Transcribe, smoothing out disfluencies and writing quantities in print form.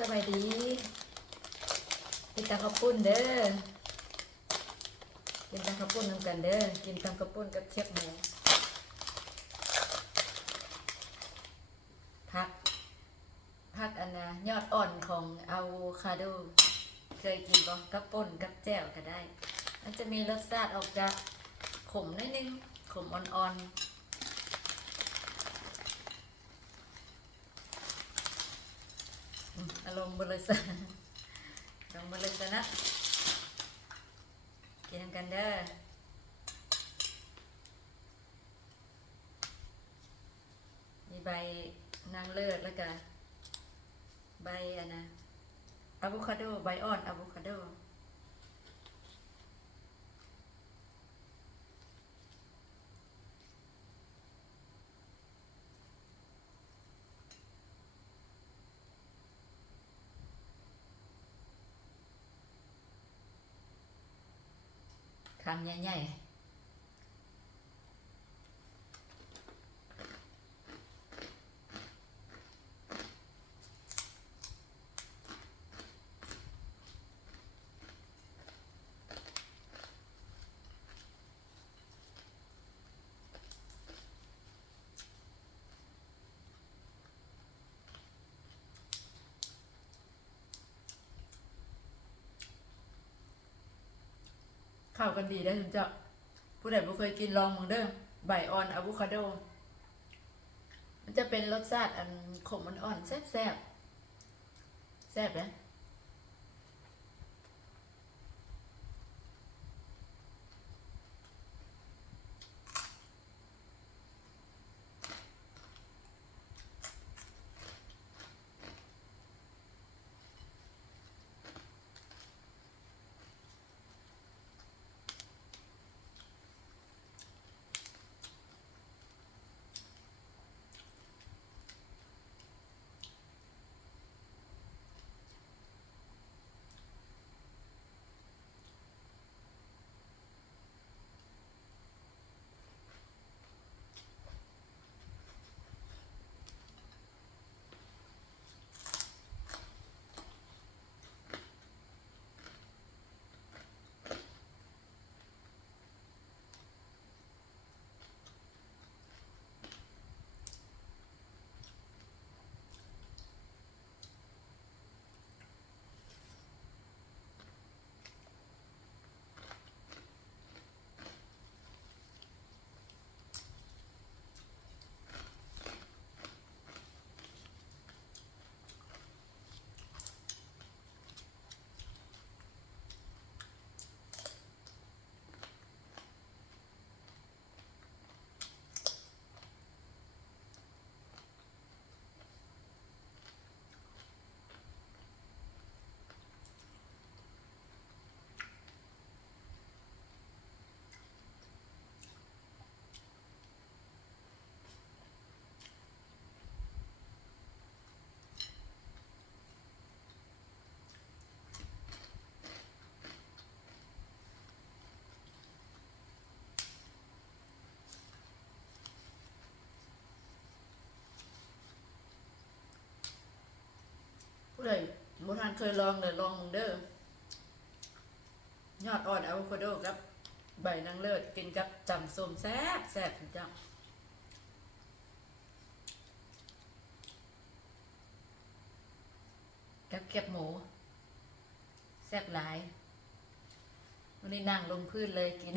สบายดีกินตำข้าวปุ้นเด้อกินตำข้าวปุ้นนำกันเด้อกินตำข้าวปุ้นกับเชฟหมูผักอันนะยอดอ่อนของอะโวคาโดเคยกินบ่กับป่นกับแจ่วก็ได้มันจะมีรสชาติออกจากขมนิดนึงขมอ่อนๆอารมณ์บริสุทธิ์ลงมาเลยนะกินกันเด้อมีใบนางเลิศแล้วก็ใบอะนะอะโวคาโดใบอ่อนอะโวคาโดคำใหญ่เข้ากันดีได้คุณเจ้าผู้ใดบ่เคยกินลองมึงเด้อใบอ่อนอะโวคาโดมันจะเป็นรสชาติอันขมอ่อนๆแซ่บแซ่บนะผู้ใดบ่ทันเคยลองเลยลองมึงเด้อยอดอ่อนอะโวคาโดครับใบนางเลิศกินกับจำส้มแซ่บคุณเจ้ากับเก็บหมูแซ่บหลายวันนี้นั่งลงพื้นเลยกิน